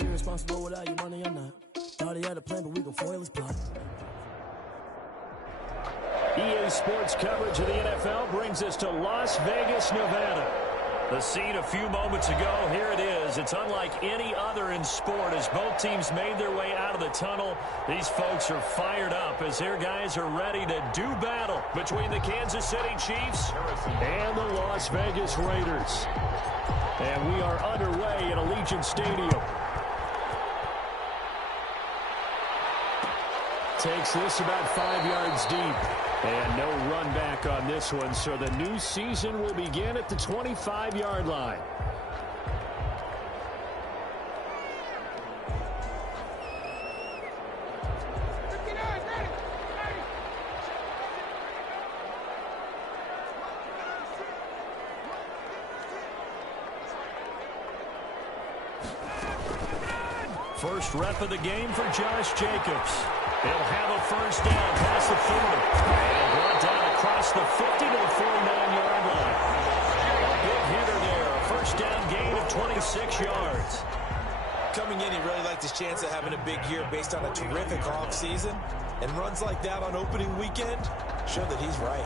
be irresponsible without your money or not. Thought he had a plan, but we gon' foil his plot. EA Sports coverage of the NFL brings us to Las Vegas, Nevada. The scene a few moments ago, here it is. It's unlike any other in sport as both teams made their way out of the tunnel. These folks are fired up as their guys are ready to do battle between the Kansas City Chiefs and the Las Vegas Raiders. And we are underway at Allegiant Stadium. Takes this about 5 yards deep. And no run back on this one, so the new season will begin at the 25-yard line. First rep of the game for Josh Jacobs. He'll have a first down past the 40. And brought down across the 50 to the 49-yard line. A big hitter there. A first down gain of 26 yards. Coming in, he really liked his chance of having a big year based on a terrific offseason. And runs like that on opening weekend show that he's right.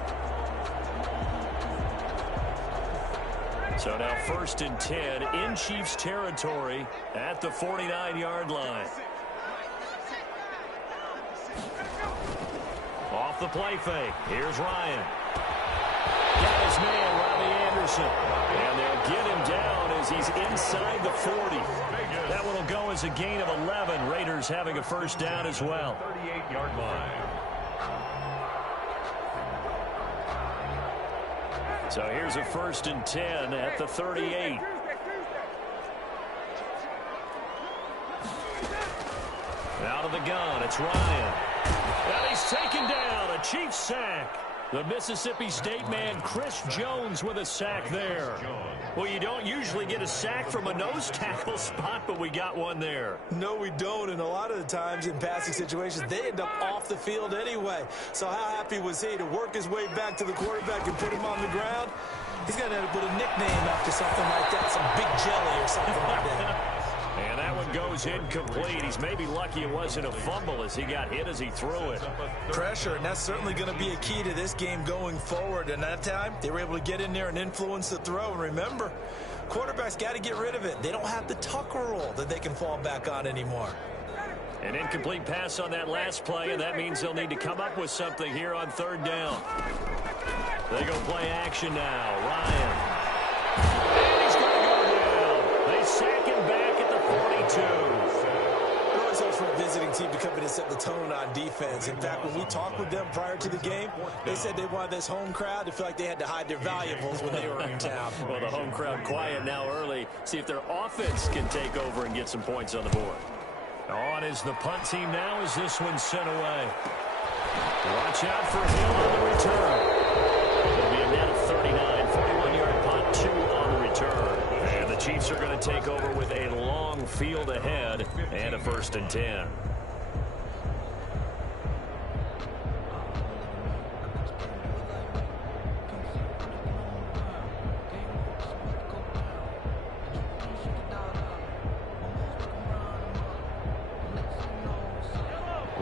So now 1st and 10 in Chiefs territory at the 49-yard line. Off the play fake. Here's Ryan. Got his man, Robbie Anderson. And they'll get him down as he's inside the 40. That one will go as a gain of 11. Raiders having a first down as well. 38-yard line. So here's a 1st and 10 at the 38. Out of the gun, it's Ryan. And he's taken down, a Chiefs sack. The Mississippi State man, Chris Jones, with a sack there. Well, you don't usually get a sack from a nose tackle spot, but we got one there. No, we don't, and a lot of the times in passing situations, they end up off the field anyway. So how happy was he to work his way back to the quarterback and put him on the ground? He's going to end up with a nickname after something like that, some Big Jelly or something like that. And that one goes incomplete. He's maybe lucky it wasn't a fumble as he got hit as he threw it. Pressure, and that's certainly going to be a key to this game going forward. And that time, they were able to get in there and influence the throw. And remember, quarterbacks got to get rid of it. They don't have the Tucker rule that they can fall back on anymore. An incomplete pass on that last play, and that means they'll need to come up with something here on 3rd down. They go play action now. Ryan. And he's going to go down. They sack him back at the 42. It always helps for a visiting team to come in and set the tone on defense. In fact, when we talked with them prior to the game, they said they wanted this home crowd to feel like they had to hide their valuables when they were in town. Well, the home crowd quiet now early. See if their offense can take over and get some points on the board. On is the punt team now as this one's sent away. Watch out for Hill on the return. It'll be a net of 39, 41-yard punt, 2 on the return. And the Chiefs are going to take over with a long field ahead and a 1st and 10.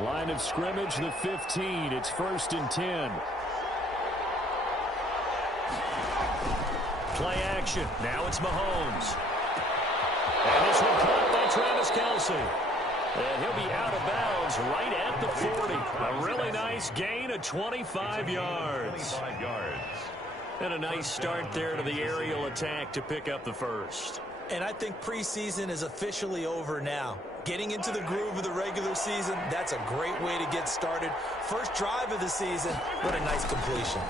Line of scrimmage, the 15. It's 1st and 10. Play action. Now it's Mahomes. And this one caught by Travis Kelce. And he'll be out of bounds right at the 40. A really nice gain of 25 yards. And a nice start there to the aerial attack to pick up the first. And I think preseason is officially over now. Getting into the groove of the regular season, that's a great way to get started. First drive of the season, what a nice completion.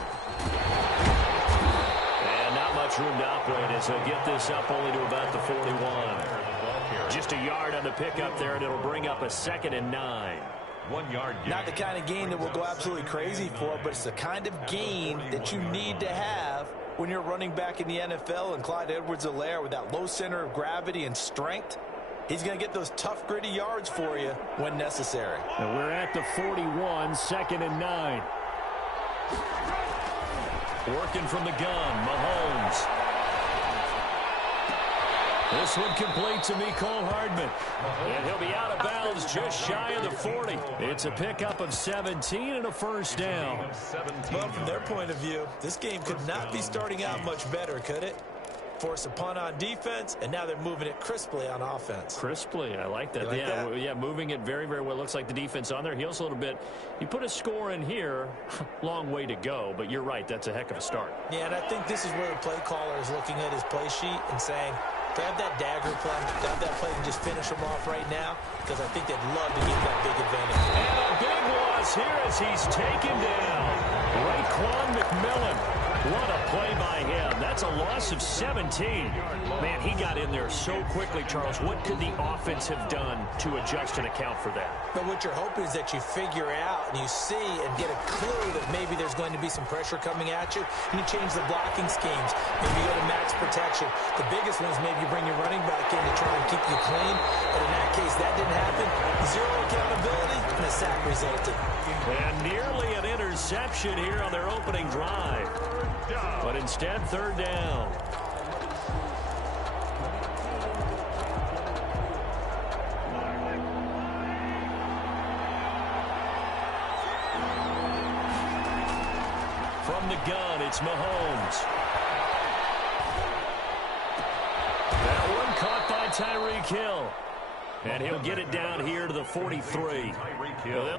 And not much room to operate as he'll get this up only to about the 41. Just a yard on the pickup there, and it'll bring up a 2nd and 9. 1 yard gain. Not the kind of gain that we'll go absolutely crazy for, but it's the kind of gain that you need to have when you're running back in the NFL. And Clyde Edwards-Helaire with that low center of gravity and strength, he's going to get those tough, gritty yards for you when necessary. And we're at the 41, 2nd and 9. Working from the gun, Mahomes. This one complete to Mecole Hardman. And he'll be out of bounds just shy of the 40. It's a pickup of 17 and a first down. Well, from their point of view, this game could not be starting out much better, could it? Force a punt on defense, and now they're moving it crisply on offense. Crisply, I like that. Like that? Yeah, moving it very, very well. Looks like the defense on their heels a little bit. You put a score in here, long way to go, but you're right, that's a heck of a start. Yeah, and I think this is where the play caller is looking at his play sheet and saying, to have that dagger play, to have that play and just finish them off right now, because I think they'd love to get that big advantage. And a big loss here as he's taken down. Raekwon McMillan. What a play by him. That's a loss of 17. Man, he got in there so quickly, Charles. What could the offense have done to adjust and account for that? But what you're hoping is that you figure out and you see and get a clue that maybe there's going to be some pressure coming at you, and you change the blocking schemes. Maybe you go to max protection. The biggest one is maybe you bring your running back in to try and keep you clean. But in that case, that didn't happen. Zero accountability, and a sack resulted. And nearly an interception here on their opening drive. But instead, third down. From the gun, it's Mahomes. That one caught by Tyreek Hill. And he'll get it down here to the 43. Tyreek Hill.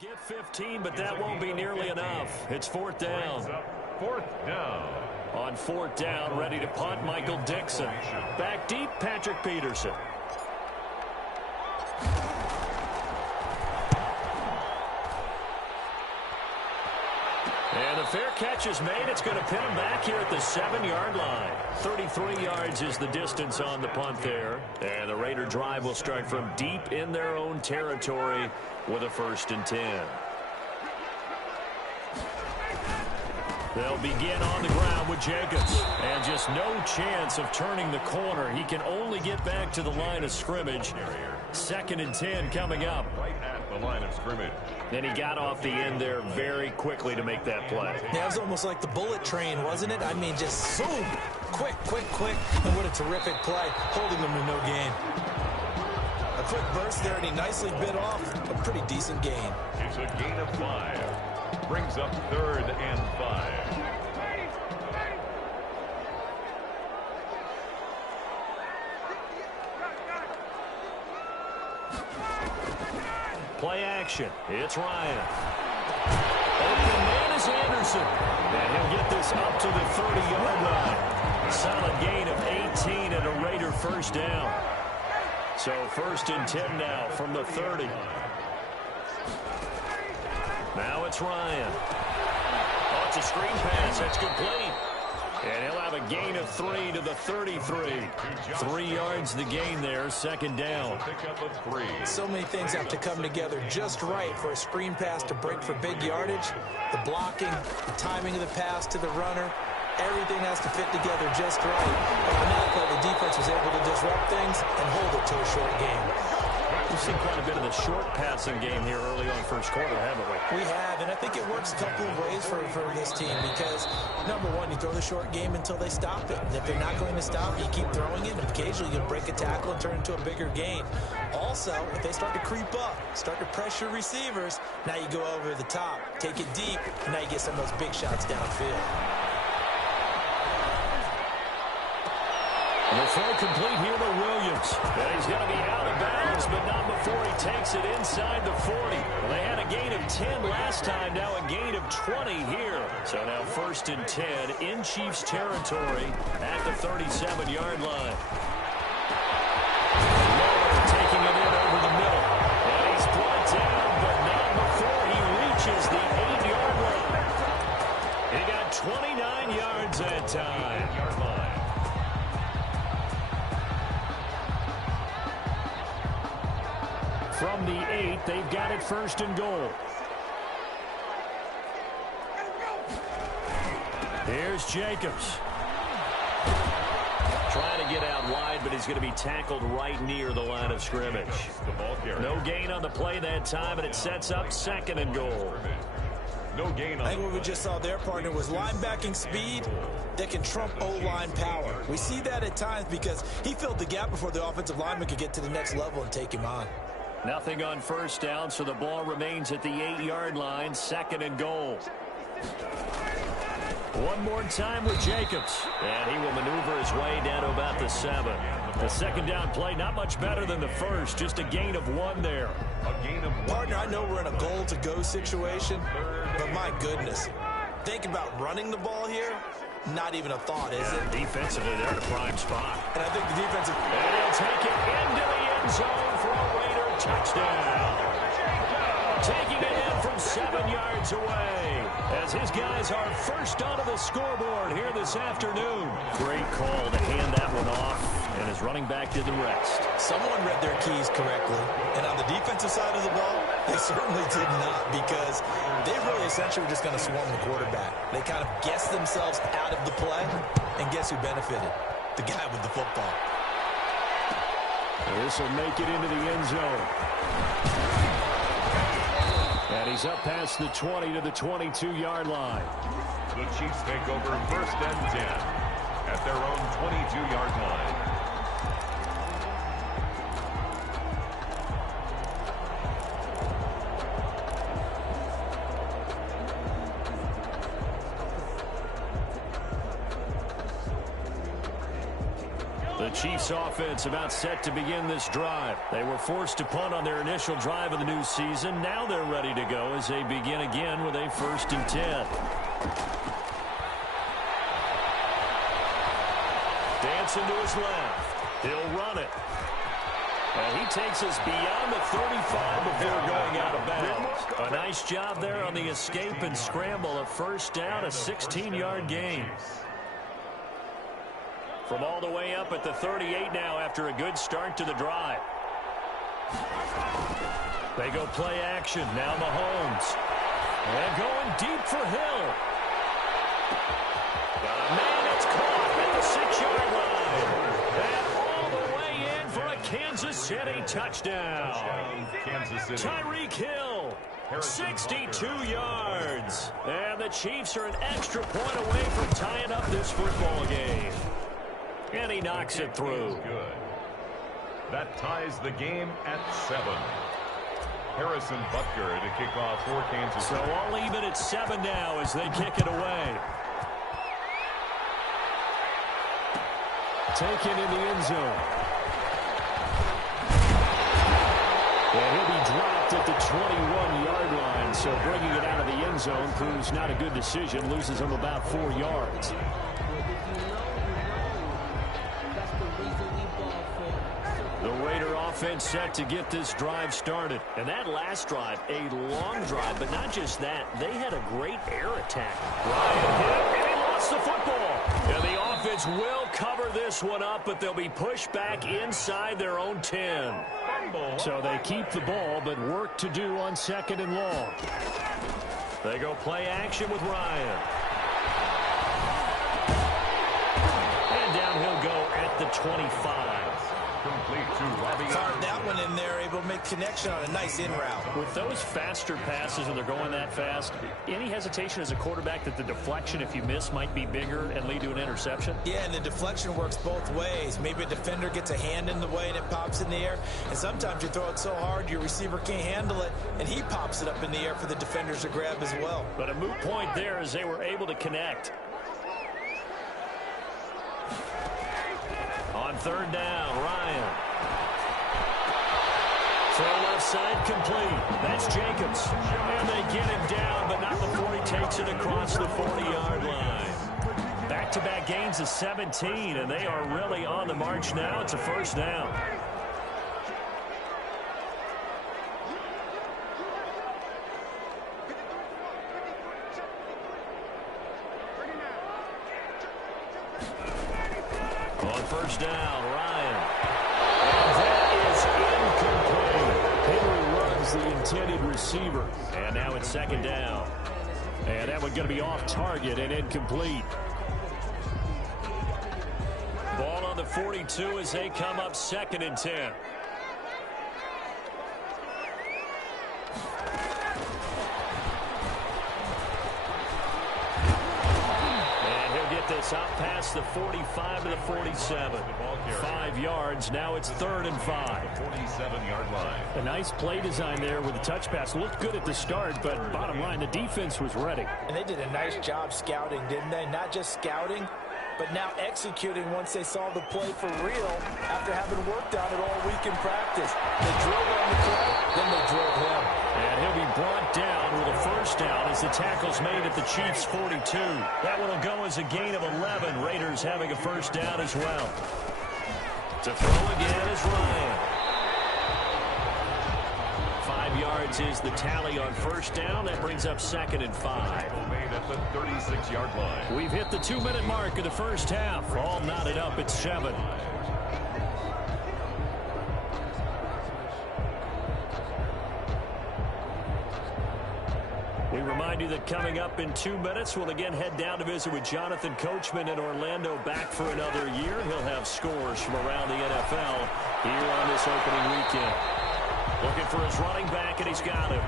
Get 15, but that won't be nearly enough. It's fourth down. Fourth down. On fourth down, ready to punt, Michael Dixon. Back deep, Patrick Peterson. And the fair catch is made. It's going to pin him back here at the 7-yard line. 33 yards is the distance on the punt there. And the Raider drive will start from deep in their own territory with a 1st and 10. They'll begin on the ground with Jacobs. And just no chance of turning the corner. He can only get back to the line of scrimmage. 2nd and 10 coming up. Right at the line of scrimmage. And he got off the end there very quickly to make that play. Yeah, it was almost like the bullet train, wasn't it? I mean, just zoom. Quick, quick, quick. And what a terrific play, holding them to no gain. A quick burst there, and he nicely bit off a pretty decent gain. It's a gain of 5. Brings up 3rd and 5. Play action. It's Ryan. Open man is Anderson. And he'll get this up to the 30-yard line. Solid gain of 18 and a Raider first down. So 1st and 10 now from the 30. Now it's Ryan. Oh, it's a screen pass. That's complete. And he'll have a gain of 3 to the 33. 3 yards the gain there, 2nd down. So many things have to come together just right for a screen pass to break for big yardage. The blocking, the timing of the pass to the runner, everything has to fit together just right. And on that play, the defense was able to disrupt things and hold it to a short game. We've seen quite a bit of the short passing game here early on first quarter, haven't we? We have, and I think it works a couple of ways for this team because, number one, you throw the short game until they stop it. And if they're not going to stop, you keep throwing it, and occasionally you'll break a tackle and turn into a bigger gain. Also, if they start to creep up, start to pressure receivers, now you go over the top, take it deep, and now you get some of those big shots downfield. The throw complete here to Williams. And he's going to be out of bounds, but not before he takes it inside the 40. Well, they had a gain of 10 last time, now a gain of 20 here. So now 1st and 10 in Chiefs territory at the 37-yard line. Miller taking it in over the middle. And he's brought down, but not before he reaches the 8-yard line. He got 29 yards that time. 8-yard line. From the 8, they've got it 1st and goal. Here's Jacobs. Trying to get out wide, but he's going to be tackled right near the line of scrimmage. No gain on the play that time, and it sets up 2nd and goal. No gain on. I think what we just saw there, partner, was linebacking speed that can trump O-line power. We see that at times because he filled the gap before the offensive lineman could get to the next level and take him on. Nothing on 1st down, so the ball remains at the 8-yard line, 2nd and goal. One more time with Jacobs, and he will maneuver his way down to about the 7. The 2nd down play, not much better than the first, just a gain of 1 there. A gain of 1. Partner, I know we're in a goal-to-go situation, but my goodness, think about running the ball here. Not even a thought, is it? Defensively, they're in a prime spot. And I think the defensive... And he'll take it into the end zone for a Raider touchdown. Taking it in from 7 yards away as his guys are first onto the scoreboard here this afternoon. Great call to hand that one off, and his running back did the rest. Someone read their keys correctly, and on the defensive side of the ball, they certainly did not because they really essentially were just going to swarm the quarterback. They kind of guessed themselves out of the play, and guess who benefited? The guy with the football. This will make it into the end zone. And he's up past the 20 to the 22-yard line. The Chiefs take over 1st and 10 at their own 22-yard line. The Chiefs offense about set to begin this drive. They were forced to punt on their initial drive of the new season. Now they're ready to go as they begin again with a 1st and 10. Dancing to his left. He'll run it. And he takes us beyond the 35 before going out of bounds. A nice job there on the escape and scramble. A 1st down, a 16-yard gain. From all the way up at the 38 now after a good start to the drive. They go play action. Now Mahomes. And going deep for Hill. Got a man that's caught at the 6-yard line. And all the way in for a Kansas City touchdown. Kansas City. Tyreek Hill, 62 yards. And the Chiefs are an extra point away from tying up this football game. And he knocks it through. Good. That ties the game at 7. Harrison Butker to kick off for Kansas City. So all even at 7 now as they kick it away. Taken in the end zone. And he'll be dropped at the 21-yard line. So bringing it out of the end zone proves not a good decision. Loses him about 4 yards. The Raider offense set to get this drive started. And that last drive, a long drive, but not just that. They had a great air attack. Ryan hit, and he lost the football. And the offense will cover this one up, but they'll be pushed back inside their own 10. So they keep the ball, but work to do on 2nd and long. They go play action with Ryan. And down he'll go at the 25. Complete to Robbie. Fired that one in there, able to make connection on a nice in route. With those faster passes and they're going that fast, any hesitation as a quarterback that the deflection, if you miss, might be bigger and lead to an interception? Yeah, and the deflection works both ways. Maybe a defender gets a hand in the way and it pops in the air. And sometimes you throw it so hard your receiver can't handle it, and he pops it up in the air for the defenders to grab as well. But a moot point there as they were able to connect. On 3rd down, Ryan. Throw left side complete. That's Jacobs. And they get him down, but not before he takes it across the 40-yard line. Back-to-back gains of 17, and they are really on the march now. It's a 1st down. On 1st down, Ryan. And that is incomplete. Henry runs the intended receiver. And now it's 2nd down. And that one's going to be off target and incomplete. Ball on the 42 as they come up 2nd and 10. This up past the 45 to the 47. 5 yards. Now it's 3rd and 5. 47-yard line. A nice play design there with a touch pass. Looked good at the start, but bottom line, the defense was ready. And they did a nice job scouting, didn't they? Not just scouting, but now executing once they saw the play for real after having worked on it all week in practice. They drilled on the play, then they drilled him. And he'll be brought down with a 1st down as the tackle's made at the Chiefs' 42. That one will go as a gain of 11. Raiders having a 1st down as well. To throw again is Ryan. 5 yards is the tally on 1st down. That brings up 2nd and 5. Made at the 36-yard line. We've hit the 2-minute mark of the 1st half. All knotted up at 7. We remind you that coming up in 2 minutes, we'll again head down to visit with Jonathan Coachman in Orlando, back for another year. He'll have scores from around the NFL here on this opening weekend. Looking for his running back, and he's got him.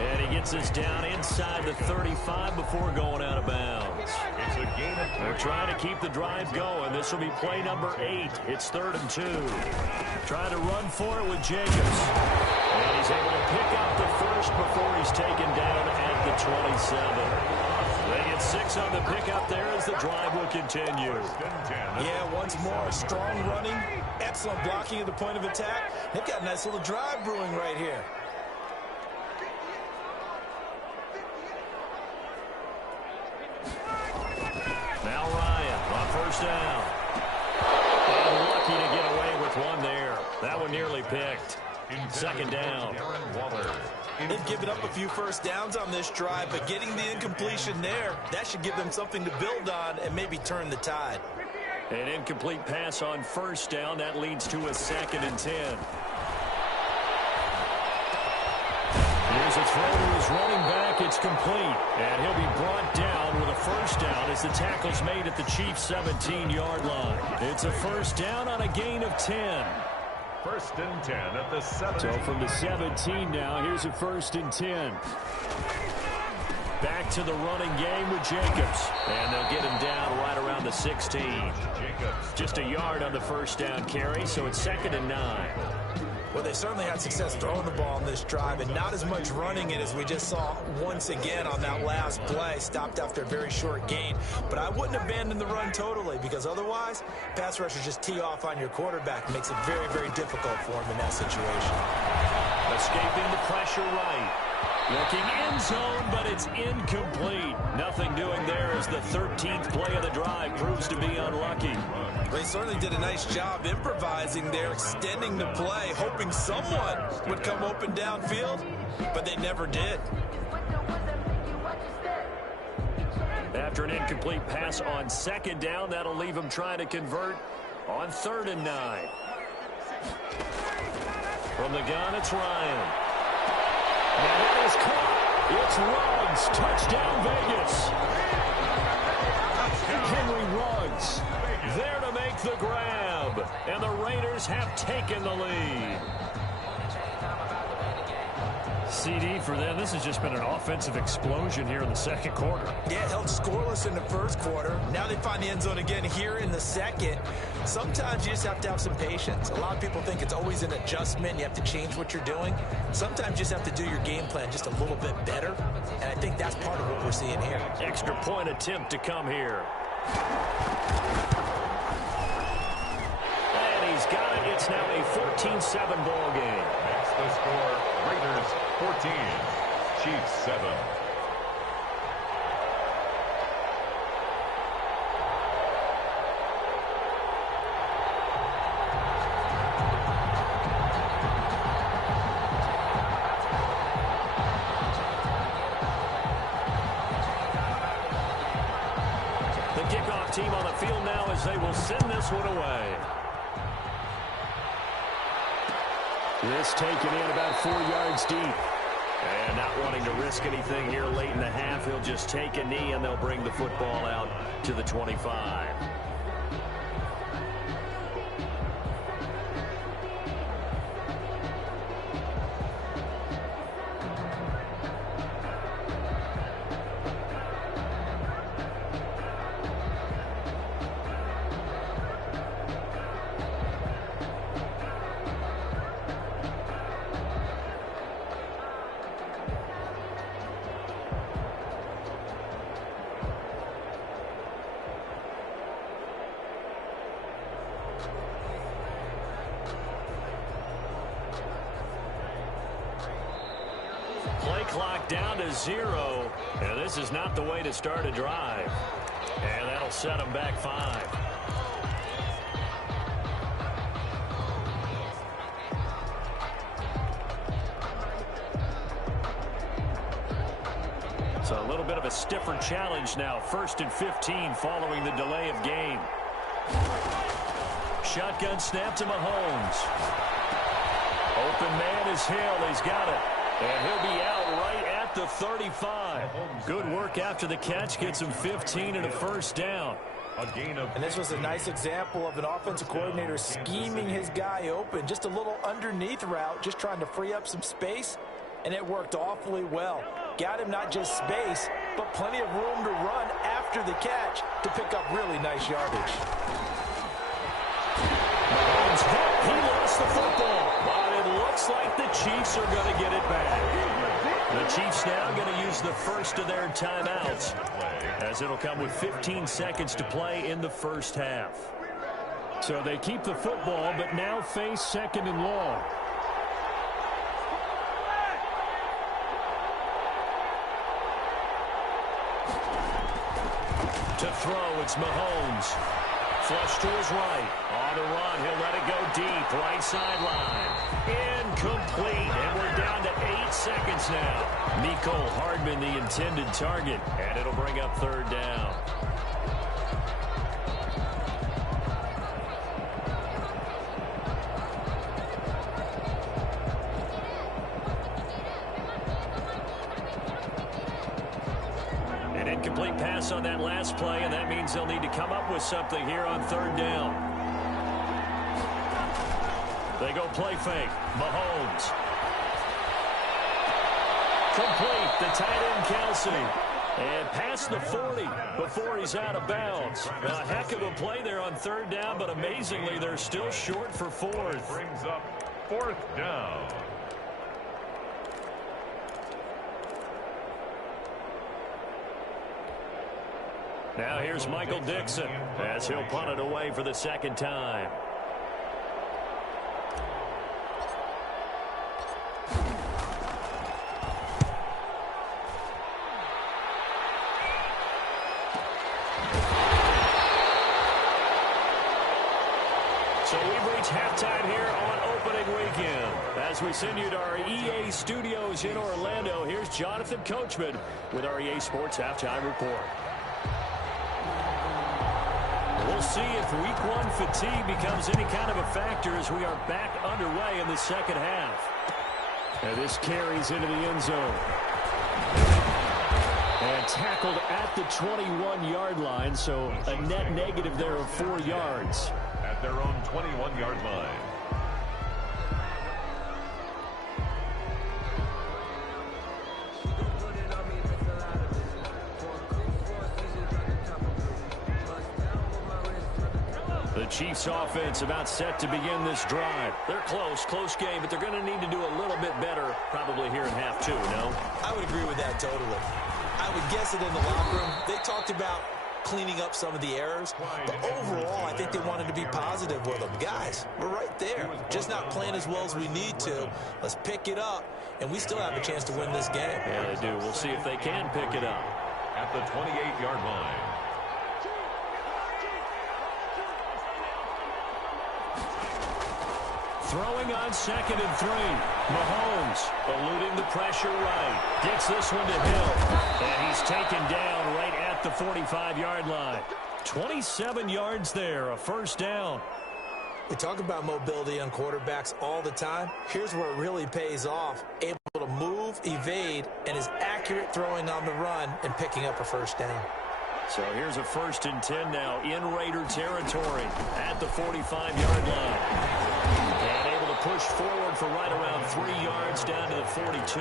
And he gets us down inside the 35 before going out of bounds. It's a gain of 3. They're trying to keep the drive going. This will be play number 8. It's 3rd and 2. Trying to run for it with Jacobs. And he's able to pick up the 1st before he's taken down at the 27. They get 6 on the pickup there as the drive will continue. Yeah, once more, strong running, excellent blocking at the point of attack. They've got a nice little drive brewing right here. Now Ryan on 1st down. And lucky to get away with one there. That one nearly picked. 2nd down. They've given up a few 1st downs on this drive, but getting the incompletion there, that should give them something to build on and maybe turn the tide. An incomplete pass on 1st down. That leads to a 2nd and 10. Here's a throw to his running back. It's complete. And he'll be brought down with a first down as the tackle's made at the Chiefs' 17-yard line. It's a first down on a gain of 10. First and 10 at the 17. So from the 17 now, here's a first and 10. Back to the running game with Jacobs. And they'll get him down right around the 16. Just a yard on the first down carry, so it's 2nd and 9. Well, they certainly had success throwing the ball on this drive, and not as much running it as we just saw once again on that last play. Stopped after a very short gain. But I wouldn't abandon the run totally, because otherwise, pass rushers just tee off on your quarterback. Makes it very, very difficult for him in that situation. Escaping the pressure right. Looking end zone, but it's incomplete. Nothing doing there as the 13th play of the drive proves to be unlucky. They certainly did a nice job improvising there, extending the play, hoping someone would come open downfield, but they never did. After an incomplete pass on 2nd down, that'll leave them trying to convert on 3rd and 9. From the gun, it's Ryan. And that is caught. It's Ruggs. Touchdown, Vegas. Henry Ruggs there to make the grab. And the Raiders have taken the lead. CD for them. This has just been an offensive explosion here in the 2nd quarter. Yeah, held scoreless in the 1st quarter. Now they find the end zone again here in the 2nd. Sometimes you just have to have some patience. A lot of people think it's always an adjustment. You have to change what you're doing. Sometimes you just have to do your game plan just a little bit better. And I think that's part of what we're seeing here. Extra point attempt to come here. And he's got it. It's now a 14-7 ball game. That's the score. Raiders 14, Chiefs 7. The kickoff team on the field now as they will send this one away. This taken in about 4 yards deep. And not wanting to risk anything here late in the half, he'll just take a knee and they'll bring the football out to the 25. Play clock down to 0. And this is not the way to start a drive. And that'll set them back 5. So a little bit of a stiffer challenge now. 1st and 15 following the delay of game. Shotgun snap to Mahomes. Open man is Hill. He's got it. And he'll be out right at the 35. Good work after the catch. Gets him 15 and a first down. And this was a nice example of an offensive coordinator scheming his guy open. Just a little underneath route, just trying to free up some space. And it worked awfully well. Got him not just space, but plenty of room to run after the catch to pick up really nice yardage. Mahomes hit. He lost the football. But it looks like the Chiefs are going to get it back. The Chiefs now going to use the first of their timeouts, as it'll come with 15 seconds to play in the first half. So they keep the football, but now face 2nd and long. To throw, it's Mahomes. Flush to his right. On the run, he'll let it go deep. Right sideline. Incomplete. And we're down to 8 seconds now. Mecole Hardman, the intended target. And it'll bring up 3rd down. pass on that last play, and that means they'll need to come up with something here on third down. They go play fake. Mahomes. Complete. The tight end, Kelsey. And past the 40 before he's out of bounds. A heck of a play there on third down, but amazingly, they're still short for fourth. Brings up fourth down. Now here's Michael Dixon as he'll punt it away for the second time. So we've reached halftime here on opening weekend. As we send you to our EA studios in Orlando, here's Jonathan Coachman with our EA Sports Halftime Report. We'll see if week one fatigue becomes any kind of a factor as we are back underway in the second half. And this carries into the end zone. And tackled at the 21-yard line, so a net negative there of 4 yards. At their own 21-yard line. The Chiefs offense about set to begin this drive. They're close game, but they're going to need to do a little bit better probably here in half two, no? I would agree with that totally. I would guess it in the locker room. They talked about cleaning up some of the errors, but overall, I think they wanted to be positive with them. Guys, we're right there. Just not playing as well as we need to. Let's pick it up, and we still have a chance to win this game. Yeah, they do. We'll see if they can pick it up. At the 28-yard line. Throwing on 2nd and 3. Mahomes eluding the pressure right. Gets this one to Hill. And he's taken down right at the 45-yard line. 27 yards there, a first down. We talk about mobility on quarterbacks all the time. Here's where it really pays off. Able to move, evade, and is accurate throwing on the run and picking up a first down. So here's a 1st and 10 now in Raider territory at the 45-yard line. And able to push forward for right around 3 yards down to the 42.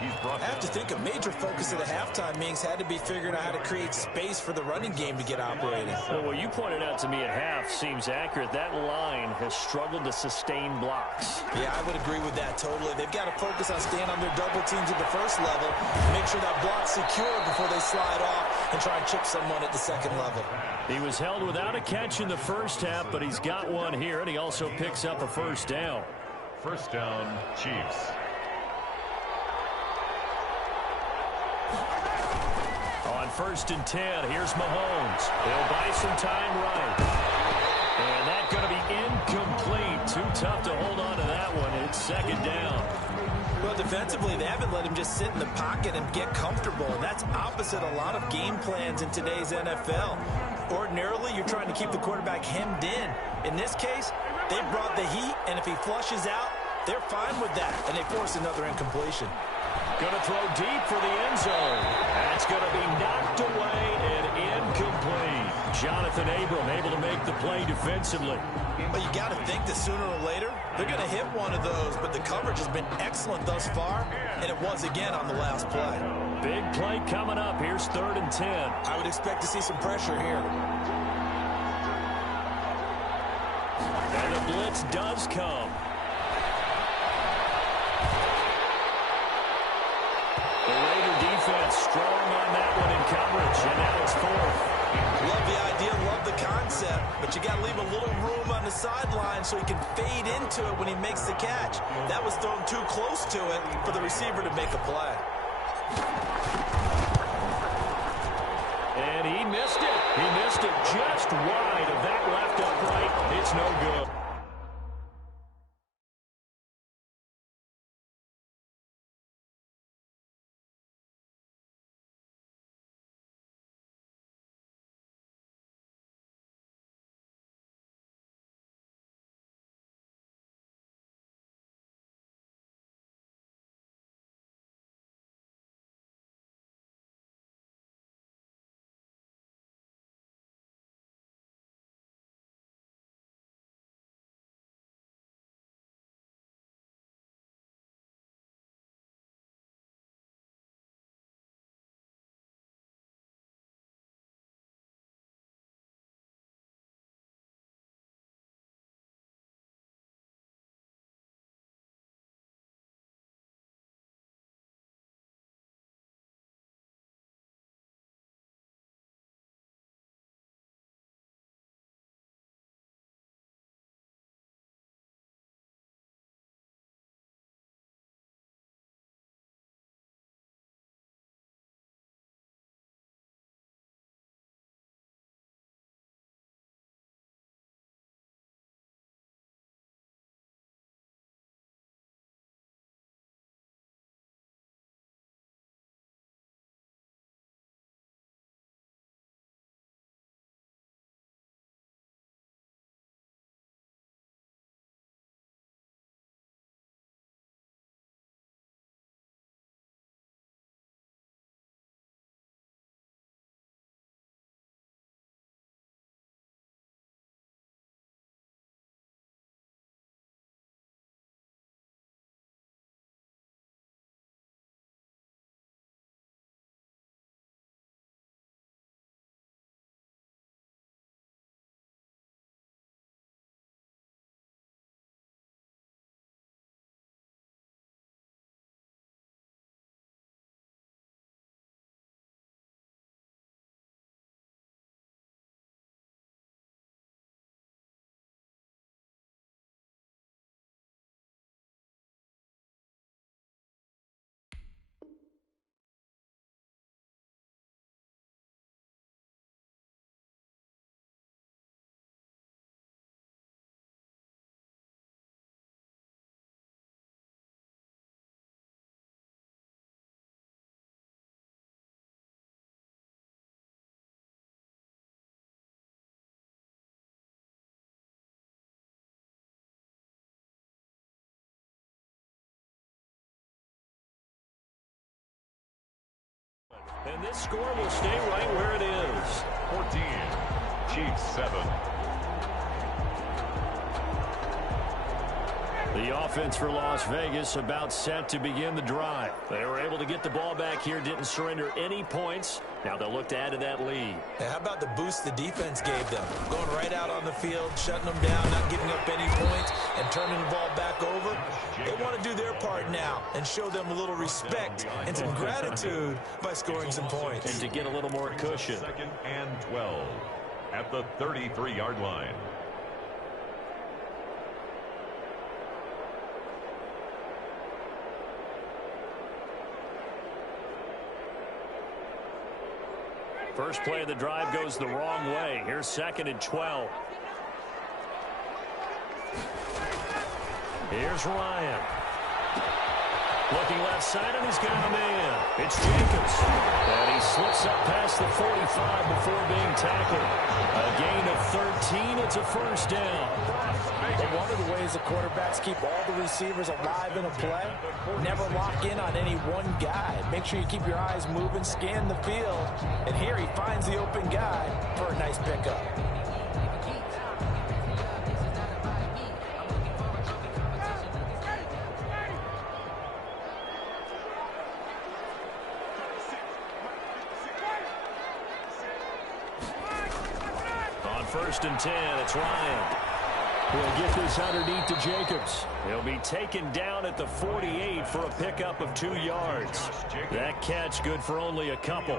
I have to think a major focus of the halftime meetings had to be figuring out how to create space for the running game to get operating. Well, what you pointed out to me at half seems accurate. That line has struggled to sustain blocks. Yeah, I would agree with that totally. They've got to focus on staying on their double teams at the first level, make sure that block's secure before they slide off and try and chip someone at the second level. He was held without a catch in the first half, but he's got one here, and he also picks up a first down. First down, Chiefs. On 1st and 10, here's Mahomes. He'll buy some time right. And that's going to be incomplete. Too tough to hold on to that one. It's 2nd down. Well, defensively, they haven't let him just sit in the pocket and get comfortable, and that's opposite a lot of game plans in today's NFL. Ordinarily, you're trying to keep the quarterback hemmed in. In this case, they brought the heat, and if he flushes out, they're fine with that, and they force another incompletion. Going to throw deep for the end zone. That's going to be knocked away and incomplete. Jonathan Abram able to make the play defensively. But you got to think that sooner or later, they're going to hit one of those, but the coverage has been excellent thus far, and it was again on the last play. Big play coming up. Here's 3rd and 10. I would expect to see some pressure here. And the blitz does come. The Raider defense strong on that one in coverage, and now it's 4th. Love the idea, love the concept, but you got to leave a little room on the sideline so he can fade into it when he makes the catch. That was thrown too close to it for the receiver to make a play. And he missed it. He missed it just wide of that left upright. It's no good. And this score will stay right where it is. 14, Chiefs 7. The offense for Las Vegas about set to begin the drive. They were able to get the ball back here, didn't surrender any points. Now they'll look to add to that lead. Now, how about the boost the defense gave them? Going right out on the field, shutting them down, not giving up any points, and turning the ball back over. They want to do their part now and show them a little respect and some gratitude by scoring some points. And to get a little more cushion. 2nd and 12 at the 33-yard line. First play of the drive goes the wrong way. Here's 2nd and 12. Here's Ryan. Looking left side, and he's got a man. It's Jacobs. And he slips up past the 45 before being tackled. A gain of 13. It's a first down. And one of the ways the quarterbacks keep all the receivers alive in a play, never lock in on any one guy. Make sure you keep your eyes moving, scan the field. And here he finds the open guy for a nice pickup. On 1st and 10, it's Ryan. He'll get this underneath to Jacobs. He'll be taken down at the 48 for a pickup of 2 yards. That catch good for only a couple.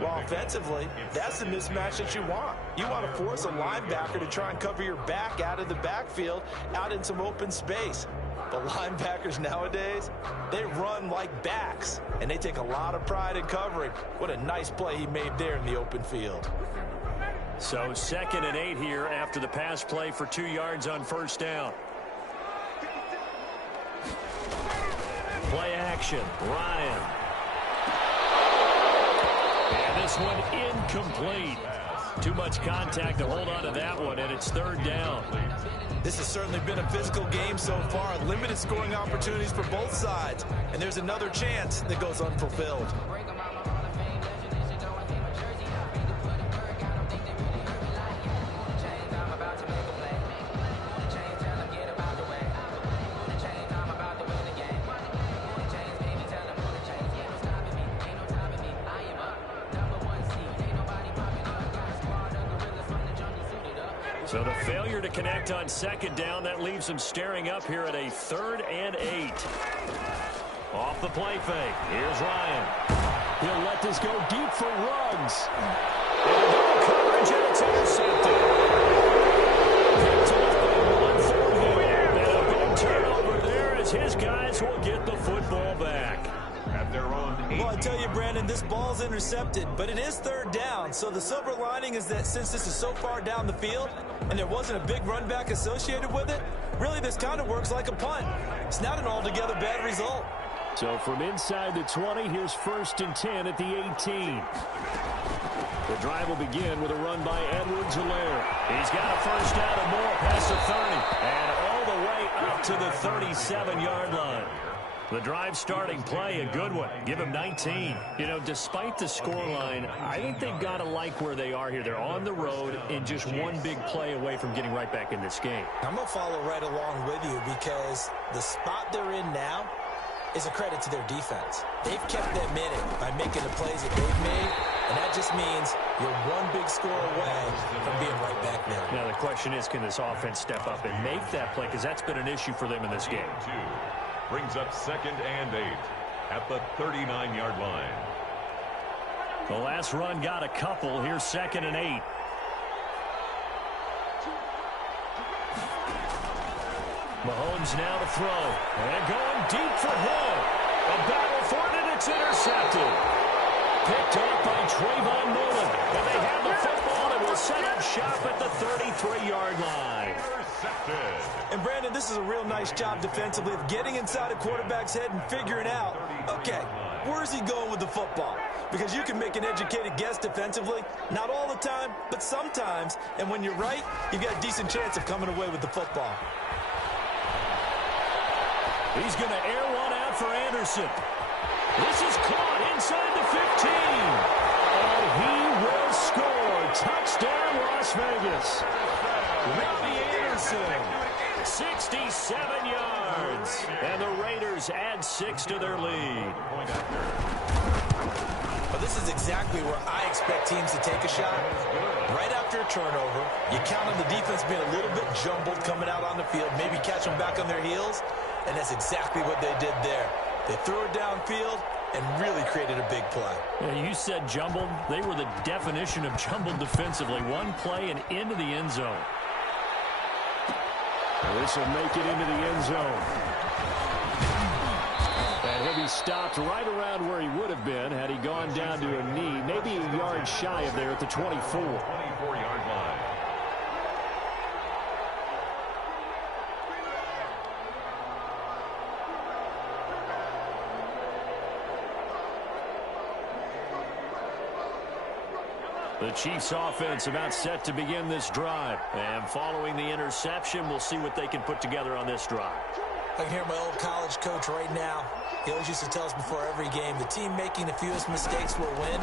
Well, offensively, that's the mismatch that you want. You want to force a linebacker to try and cover your back out of the backfield, out in some open space. But linebackers nowadays, they run like backs, and they take a lot of pride in covering. What a nice play he made there in the open field. So 2nd and 8 here after the pass play for 2 yards on 1st down. Play action. Ryan. And this one incomplete. Too much contact to hold on to that one, and it's 3rd down. This has certainly been a physical game so far. Limited scoring opportunities for both sides. And there's another chance that goes unfulfilled. So the failure to connect on 2nd down, that leaves him staring up here at a 3rd and 8. Off the play fake. Here's Ryan. He'll let this go deep for Ruggs. And coverage, and it's intercepted. Picked off by 1 for him. And a big turnover there as his guys will get the football back. At their own 8. Well, I tell you, Brandon, this ball's intercepted, but it is 3rd down. So the silver lining is that since this is so far down the field and there wasn't a big run back associated with it, really this kind of works like a punt. It's not an altogether bad result. So from inside the 20, here's 1st and 10 at the 18. The drive will begin with a run by Edwards-Helaire. He's got a first down and more past the 30 and all the way up to the 37-yard line. The drive starting play, a good one. Give him 19. You know, despite the scoreline, I think they've got to like where they are here. They're on the road and just one big play away from getting right back in this game. I'm going to follow right along with you because the spot they're in now is a credit to their defense. They've kept them in it by making the plays that they've made, and that just means you're one big score away from being right back there. Now, the question is, can this offense step up and make that play? Because that's been an issue for them in this game. Brings up 2nd and 8 at the 39-yard line. The last run got a couple. Here's 2nd and 8. Mahomes now to throw. And going deep for Hill. A battle for it, and it's intercepted. Picked up by Trayvon Mullen. And they have the football and will set up shop at the 33-yard line. And, Brandon, this is a real nice job defensively of getting inside a quarterback's head and figuring out, okay, where's he going with the football? Because you can make an educated guess defensively, not all the time, but sometimes. And when you're right, you've got a decent chance of coming away with the football. He's going to air one out for Anderson. This is caught inside the 15. And he will score. Touchdown, Las Vegas. Robbie Anderson, 67 yards. And the Raiders add 6 to their lead. Well, this is exactly where I expect teams to take a shot. Right after a turnover, you count on the defense being a little bit jumbled coming out on the field, maybe catch them back on their heels, and that's exactly what they did there. They threw it downfield and really created a big play. Yeah, you said jumbled. They were the definition of jumbled defensively. One play and into the end zone. This will make it into the end zone. And he'll be stopped right around where he would have been had he gone down to a knee, maybe a yard shy of there at the 24. 24-yard line. The Chiefs offense about set to begin this drive. And following the interception, we'll see what they can put together on this drive. I can hear my old college coach right now. He always used to tell us before every game, the team making the fewest mistakes will win.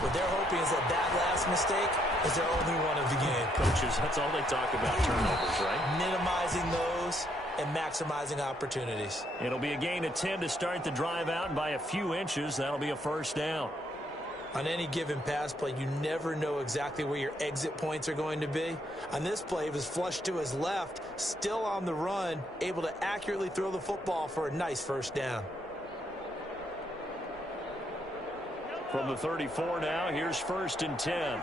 What they're hoping is that that last mistake is their only one of the game. Coaches, that's all they talk about, turnovers, right? Minimizing those and maximizing opportunities. It'll be a gain of 10 to start the drive out, and by a few inches, that'll be a first down. On any given pass play, you never know exactly where your exit points are going to be. On this play, he was flushed to his left, still on the run, able to accurately throw the football for a nice first down. From the 34 now, here's 1st and 10.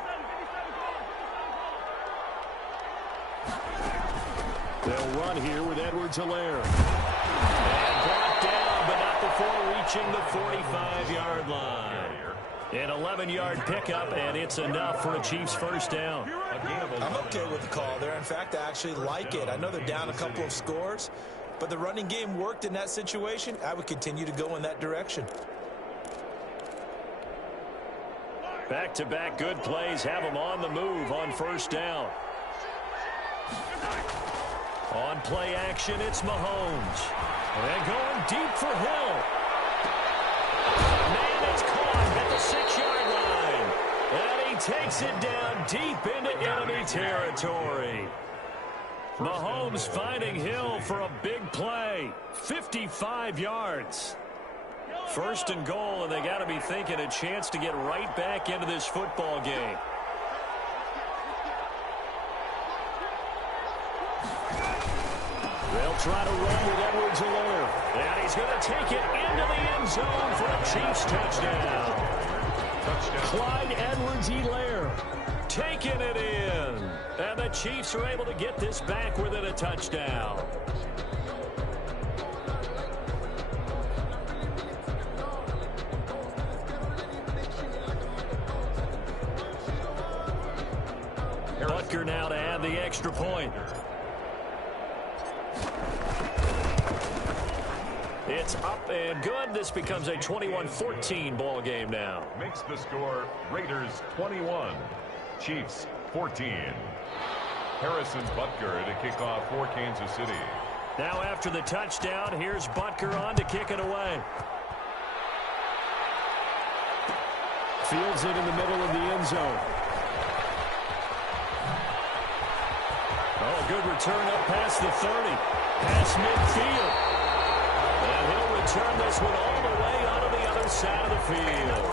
They'll run here with Edwards-Helaire. And brought down, but not before reaching the 45-yard line. An 11-yard pickup, and it's enough for a Chiefs first down. I'm okay with the call there. In fact, I actually like it. I know they're down a couple of scores, but the running game worked in that situation. I would continue to go in that direction. Back-to-back good plays have them on the move on first down. On play action, it's Mahomes. And going deep for Hill. Man, it's caught at the 6-yard line. And he takes it down deep into enemy territory. Mahomes finding Hill for a big play. 55 yards. 1st and goal, and they got to be thinking a chance to get right back into this football game. They'll try to run with Edwards-Helaire. And he's going to take it into the end zone for a Chiefs touchdown. Clyde Edwards-Helaire taking it in. And the Chiefs are able to get this back within a touchdown. Butker now to add the extra point. It's up and good. This becomes a 21-14 ball game now. Makes the score Raiders 21, Chiefs 14. Harrison Butker to kick off for Kansas City. Now after the touchdown, here's Butker on to kick it away. Fields it in the middle of the end zone. Oh, good return up past the 30. Past midfield. And he'll return this one all the way onto the other side of the field.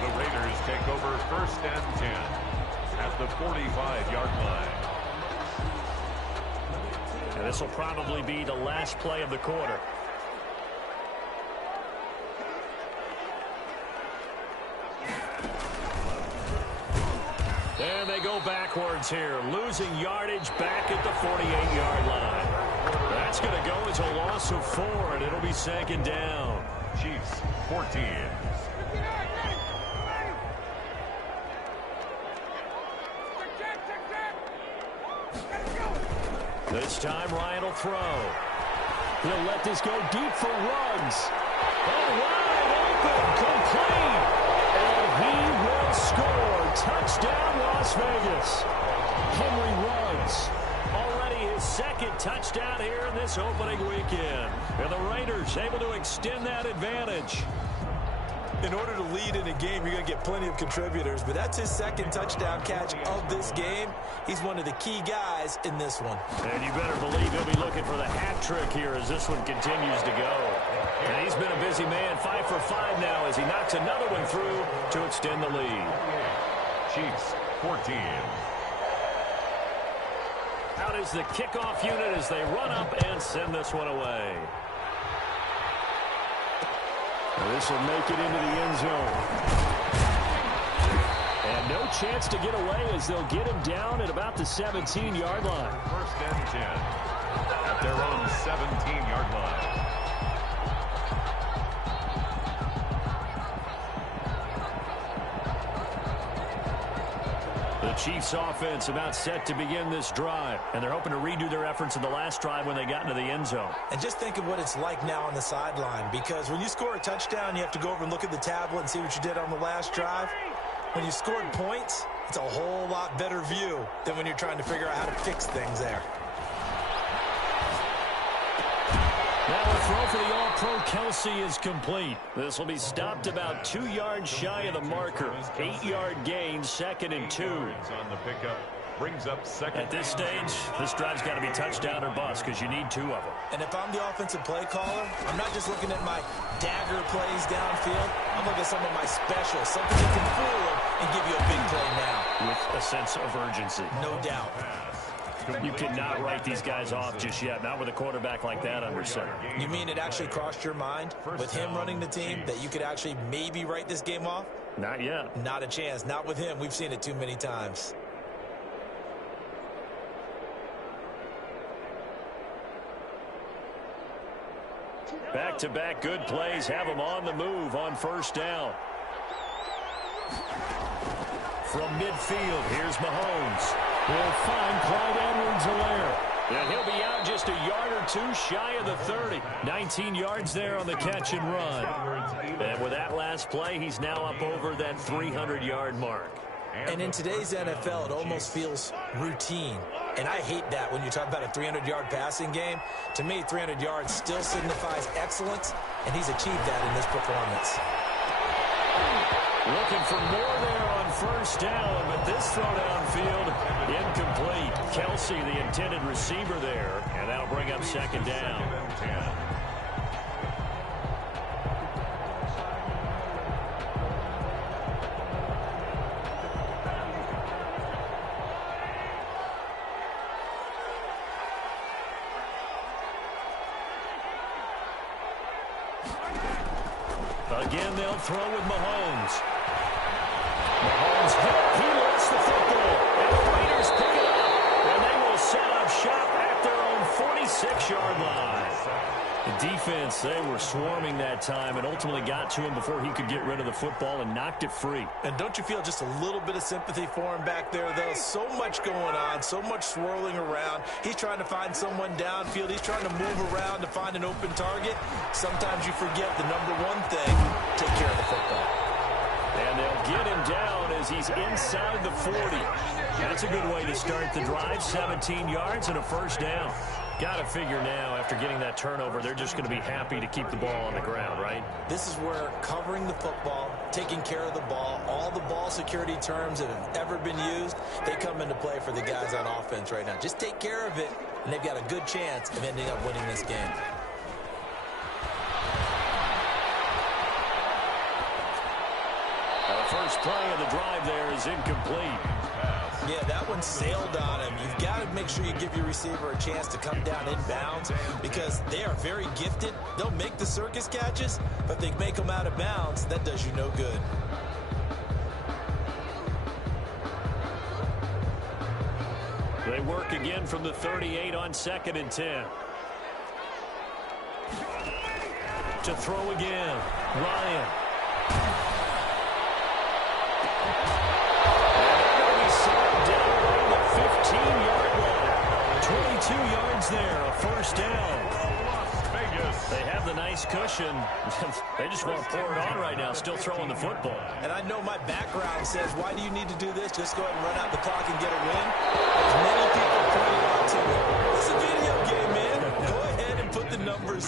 The Raiders take over 1st and 10 at the 45-yard line. And this will probably be the last play of the quarter. And they go backwards here, losing yardage back at the 48-yard line. That's going to go as a loss of 4, and it'll be 2nd down. Chiefs 14. This time Ryan will throw. He'll let this go deep for Ruggs. Oh, wide open, complete. And he will score. Touchdown, Las Vegas. Henry Ruggs. Already his 2nd touchdown here in this opening weekend. And the Raiders able to extend that advantage. In order to lead in a game, you're going to get plenty of contributors, but that's his second touchdown catch of this game. He's one of the key guys in this one. And you better believe he'll be looking for the hat trick here as this one continues to go. And he's been a busy man, 5 for 5 now as he knocks another one through to extend the lead. Chiefs 14. Out is the kickoff unit as they run up and send this one away. This will make it into the end zone. And no chance to get away as they'll get him down at about the 17-yard line. First and 10 at their own 17-yard line. The Chiefs offense about set to begin this drive, and they're hoping to redo their efforts in the last drive when they got into the end zone. And just think of what it's like now on the sideline, because when you score a touchdown, you have to go over and look at the tablet and see what you did on the last drive. When you scored points, it's a whole lot better view than when you're trying to figure out how to fix things there. Now a throw for the All-Pro Kelsey is complete. This will be stopped about 2 yards shy of the marker. 8-yard gain, 2nd and 2. On the pickup brings up second. At this stage, this drive's got to be touchdown or bust because you need 2 of them. And if I'm the offensive play caller, I'm not just looking at my dagger plays downfield. I'm looking at some of my specials, something that can fool them and give you a big play now. With a sense of urgency. No doubt. You cannot write these guys off just yet, not with a quarterback like that under center. You mean it actually crossed your mind with him running the team that you could actually maybe write this game off? Not yet. Not a chance. Not with him. We've seen it too many times. Back-to-back good plays have them on the move on first down. From midfield, here's Mahomes. He'll find Clyde Edwards-Helaire. And he'll be out just a yard or 2 shy of the 30. 19 yards there on the catch and run. And with that last play, he's now up over that 300-yard mark. And in today's NFL, it almost feels routine. And I hate that when you talk about a 300-yard passing game. To me, 300 yards still signifies excellence, and he's achieved that in this performance. Looking for more there on first down, but this throw downfield incomplete. Kelsey, the intended receiver there, and that'll bring up 2nd down. Again, they'll throw with Mahomes. Mahomes hit. He lost the football. And the Raiders pick it up. And they will set up shop at their own 46-yard line. The defense, they were swarming that time and ultimately got to him before he could get rid of the football and knocked it free. And don't you feel just a little bit of sympathy for him back there, though? So much going on, so much swirling around. He's trying to find someone downfield. He's trying to move around to find an open target. Sometimes you forget the number one thing, take care of the football. And they'll get him down as he's inside the 40. That's a good way to start the drive. 17 yards and a first down. Got to figure now, after getting that turnover, they're just going to be happy to keep the ball on the ground, right? This is where covering the football, taking care of the ball, all the ball security terms that have ever been used, they come into play for the guys on offense right now. Just take care of it, and they've got a good chance of ending up winning this game. The first play of the drive there is incomplete. Yeah, that one sailed on him. You've got to make sure you give your receiver a chance to come down inbounds because they are very gifted. They'll make the circus catches, but if they make them out of bounds, that does you no good. They work again from the 38 on 2nd and 10. To throw again, Ryan. 15-yard line. 22 yards there, a first down. They have the nice cushion. They just want to pour it on right now, still throwing the football. And I know my background says, why do you need to do this? Just go ahead and run out the clock and get a win. As many people pointed out to me, it's a video game.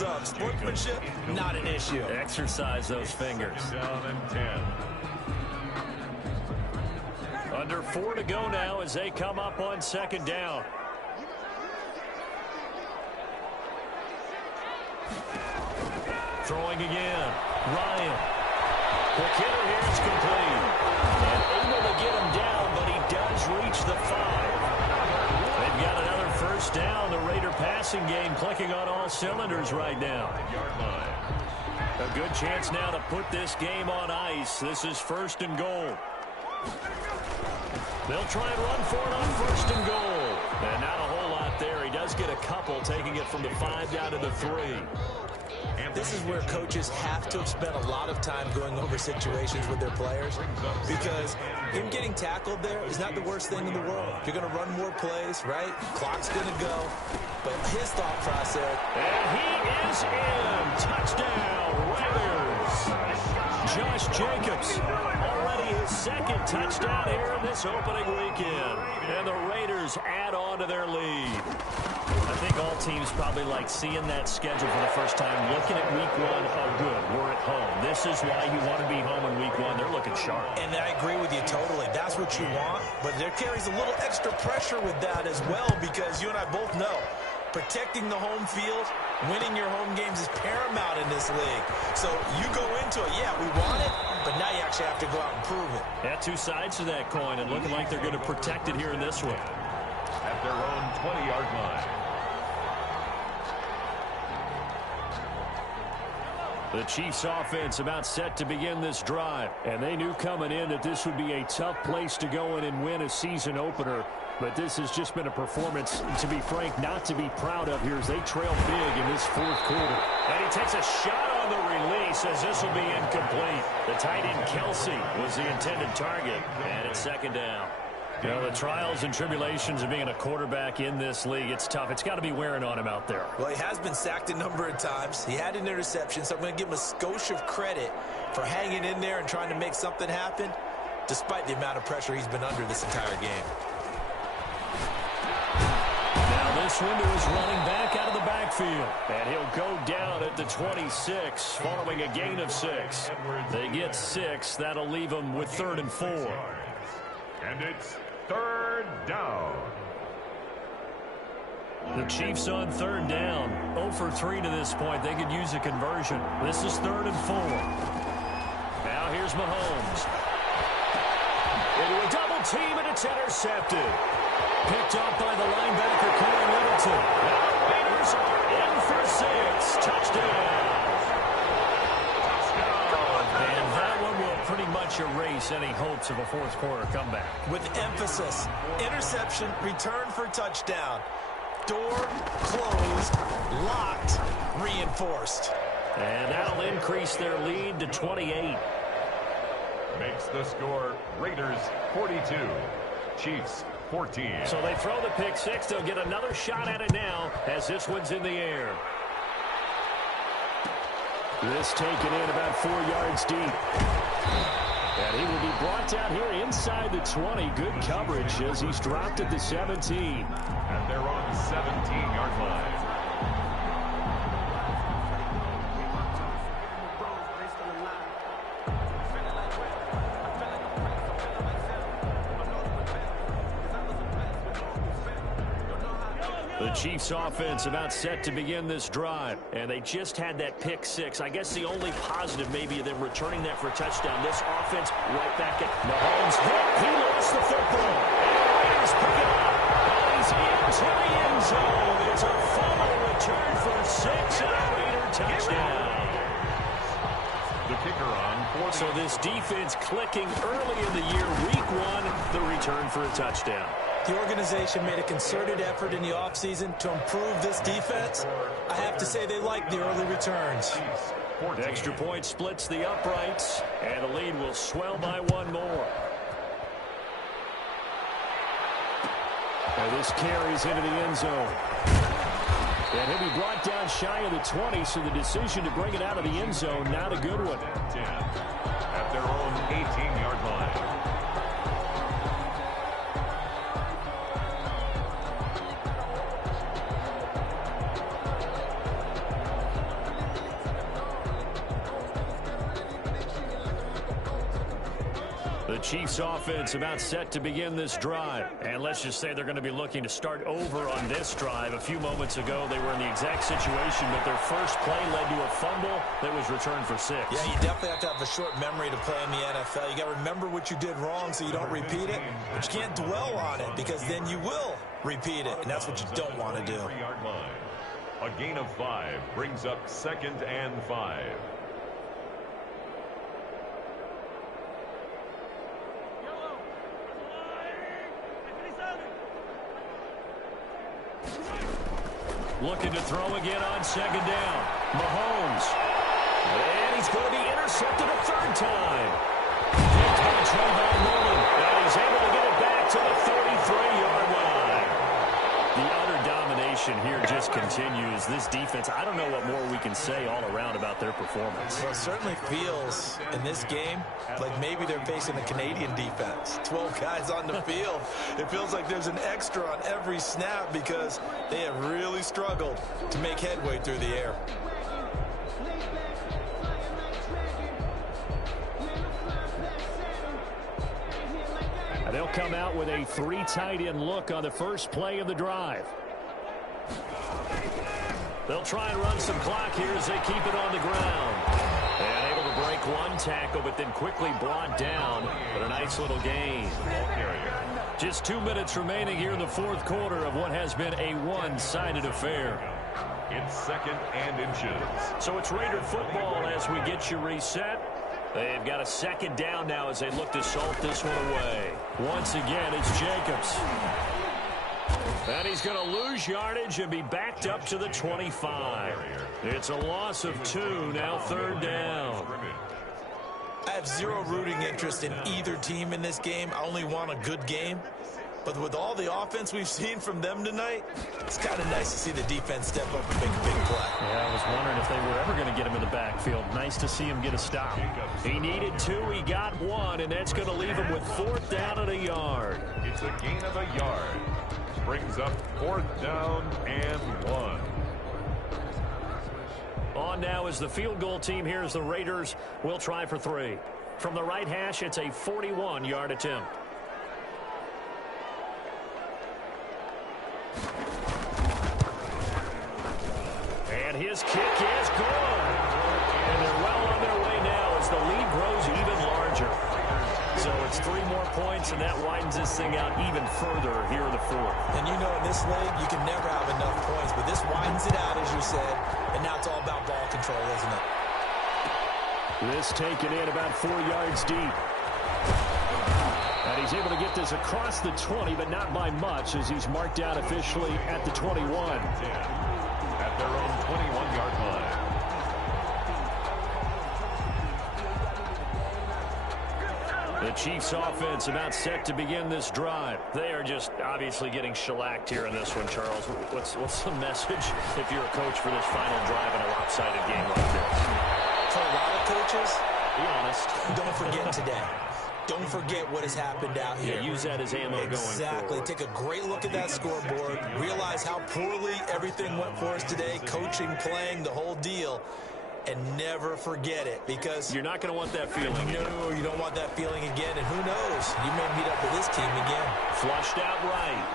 thumbs up. Sportsmanship, not an issue. Exercise those fingers. Down and 10. Under 4 to go now as they come up on second down. Throwing again. Ryan. Quick hitter here. It's complete. And able to get him down, but he does reach the 5. They've got another first down. The Raider passing game clicking on all cylinders right now. A good chance now to put this game on ice. This is 1st and goal. They'll try and run for it on 1st and goal. And not a whole lot there. He does get a couple, taking it from the 5 down to the 3. This is where coaches have to have spent a lot of time going over situations with their players, because him getting tackled there is not the worst thing in the world. You're going to run more plays, right? Clock's going to go. But his thought process. And he is in. Touchdown, Raiders. Josh Jacobs, already his 2nd touchdown here in this opening weekend. And the Raiders add on to their lead. I think all teams probably like seeing that schedule for the first time, looking at week 1. Oh, good, we're at home. This is why you want to be home in week 1. They're looking sharp. And I agree with you totally. That's what you want. But there carries a little extra pressure with that as well, because you and I both know protecting the home field, winning your home games is paramount in this league. So you go into it, yeah, we want it, but now you actually have to go out and prove it. Yeah, 2 sides to that coin, and looking like they're going to protect it here in this one. At their own 20-yard line. The Chiefs offense about set to begin this drive. And they knew coming in that this would be a tough place to go in and win a season opener. But this has just been a performance, to be frank, not to be proud of here as they trail big in this 4th quarter. And he takes a shot on the release as this will be incomplete. The tight end Kelsey was the intended target. And it's 2nd down. You know, the trials and tribulations of being a quarterback in this league, it's tough. It's got to be wearing on him out there. Well, he has been sacked a number of times. He had an interception, so I'm going to give him a skosh of credit for hanging in there and trying to make something happen, despite the amount of pressure he's been under this entire game. Now this window is running back out of the backfield. And he'll go down at the 26 following a gain of 6. They get 6. That'll leave him with 3rd and 4. And it's 3rd down. The Chiefs on 3rd down. 0 for 3 to this point. They could use a conversion. This is 3rd and 4. Now here's Mahomes. Into a double team, and it's intercepted. Picked off by the linebacker, Corey Littleton. Now the Raiders are in for 6. Touchdown. And that one will pretty much erase any hopes of a 4th quarter comeback. With emphasis, interception, return for touchdown. Door closed, locked, reinforced. And that'll increase their lead to 28. Makes the score Raiders 42, Chiefs 14. So they throw the pick 6. They'll get another shot at it now as this one's in the air. This taken in about 4 yards deep. And he will be brought down here inside the 20. Good coverage as he's dropped at the 17. At their own 17-yard line. The Chiefs offense about set to begin this drive. And they just had that pick 6. I guess the only positive maybe of them returning that for a touchdown. This offense right back at Mahomes. He lost the football. And the Raiders pick it up. And he's into the end zone. It's a fumble return for 6 and a Raider touchdown. The kicker on. So this defense clicking early in the year. Week 1, the return for a touchdown. The organization made a concerted effort in the offseason to improve this defense. I have to say they like the early returns. The extra point splits the uprights, and the lead will swell by 1 more. And this carries into the end zone. And he'll be brought down shy of the 20, so the decision to bring it out of the end zone, not a good one. At their own 18-yard line. Chiefs offense about set to begin this drive. And let's just say they're going to be looking to start over on this drive. A few moments ago, they were in the exact situation, but their first play led to a fumble that was returned for 6. Yeah, you definitely have to have a short memory to play in the NFL. You got to remember what you did wrong so you don't repeat it, but you can't dwell on it because then you will repeat it, and that's what you don't want to do. A gain of 5 brings up 2nd and 5. Looking to throw again on 2nd down. Mahomes. And he's going to be intercepted a 3rd time. Picked by Trayvon Mullen. And he's able to get it back to the 33-yard line. The utter domination here just continues. This defense, I don't know what more we can say all around about their performance. Well, it certainly feels in this game like maybe they're facing a Canadian defense. 12 guys on the field. It feels like there's an extra on every snap because they have really struggled to make headway through the air. They'll come out with a 3 tight end look on the first play of the drive. They'll try and run some clock here as they keep it on the ground. And able to break 1 tackle, but then quickly brought down. But a nice little gain. Just 2 minutes remaining here in the 4th quarter of what has been a one-sided affair. It's 2nd and inches. So it's Raider football as we get you reset. They've got a 2nd down now as they look to salt this one away. Once again, it's Jacobs. And he's going to lose yardage and be backed up to the 25. It's a loss of 2, now 3rd down. I have zero rooting interest in either team in this game. I only want a good game. But with all the offense we've seen from them tonight, it's kind of nice to see the defense step up and make a big play. Yeah, I was wondering if they were ever going to get him in the backfield. Nice to see him get a stop. He needed 2, he got 1, and that's going to leave him with 4th down and a yard. It's a gain of a yard. Brings up 4th down and 1. On now is the field goal team here as the Raiders will try for 3. From the right hash, it's a 41-yard attempt. And his kick is good. And they're well on their way now as the lead grows even larger. So it's 3 more points, and that widens this thing out even further here in the 4th. And you know, in this league, you can never have enough points, but this widens it out, as you said, and now it's all about ball control, isn't it? This taken in about 4 yards deep. And he's able to get this across the 20, but not by much, as he's marked out officially at the 21. At their own 21-yard line. The Chiefs offense about set to begin this drive. They are just obviously getting shellacked here in this one, Charles. What's the message if you're a coach for this final drive in a lopsided game like this? For a lot of coaches, be honest. Don't forget today. Don't forget what has happened out here. Yeah, use that as ammo going forward. Exactly. Take a great look at that scoreboard. Realize how poorly everything went for us today. Coaching, playing, the whole deal. And never forget it, because you're not going to want that feeling. No, you don't want that feeling again. And who knows? You may meet up with this team again. Flushed out right.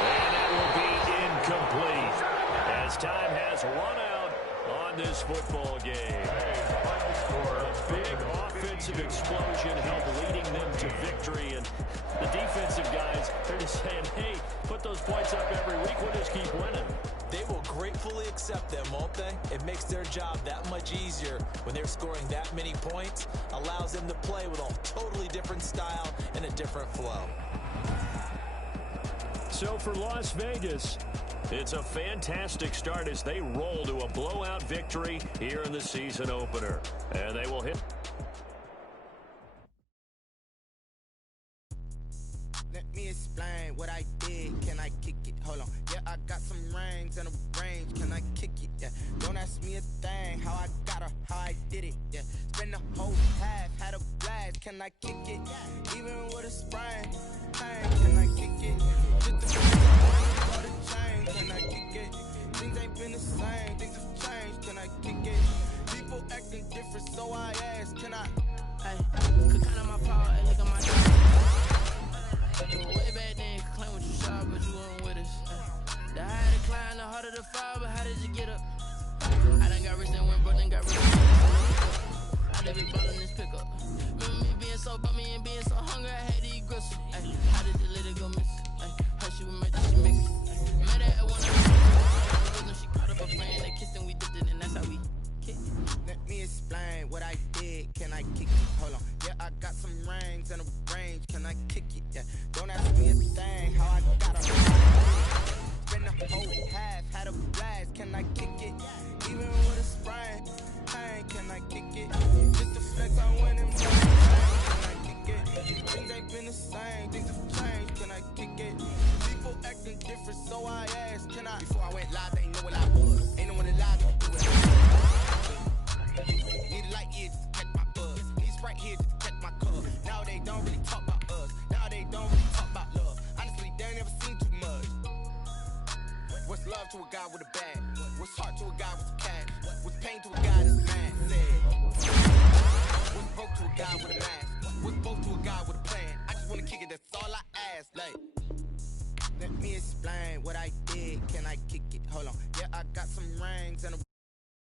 And that will be incomplete as time has run out on this football game. A big offensive explosion helped leading them to victory. And the defensive guys, they're just saying, hey, put those points up every week. We'll just keep winning. They will gratefully accept them, won't they? It makes their job that much easier when they're scoring that many points. Allows them to play with a totally different style and a different flow. So for Las Vegas, it's a fantastic start as they roll to a blowout victory here in the season opener. And they will hit. Let me explain what I did. Can I kick it? Hold on. Yeah, I got some rings and a range. Can I kick it? Yeah. Don't ask me a thing. How I got her, how I did it. Yeah. Spend the whole half, had a blast. Can I kick it? Even with a sprain. Hey, can I kick it? Just the chain. Can I kick it? Things ain't been the same. Things have changed. Can I kick it? People acting different, so I ask. Can I? Hey, could count on my power. the fire, but how did you get up? I done got rich and went broke, then got rich. I done been ballin' this pickup. Remember me being so bummy and being so hungry, I had to eat gristle. Ay, how did you let it go miss? Ay, how she would make that she mix it? Met her at one of the she caught up a friend, they kissed and we dipped it, and that's how we kicked it. Let me explain what I did, can I kick it? Hold on, yeah, I got some rings and a range, can I kick it? Yeah, don't ask me a thing, how I got a spend the whole half, had a blast, can I kick it? Even with a sprain, pain, can I kick it? Just to flex, I went and can I kick it? Things ain't been the same, things have changed, can I kick it? People acting different, so I asked, can I? Before I went live, they ain't know what I was. Ain't no one alive to do it. Need a light here just to catch my buzz. Need Sprite here just to catch my cup. Now they don't really talk about us. Now they don't really talk about love. Honestly, they ain't never seen too much. What's love to a guy with a bag? What's heart to a guy with a cash? What's pain to a guy that's mad? What's broke to a guy with a mask? What's both to a guy with a plan? I just wanna kick it, that's all I ask. Like, let me explain what I did. Can I kick it? Hold on. Yeah, I got some rain.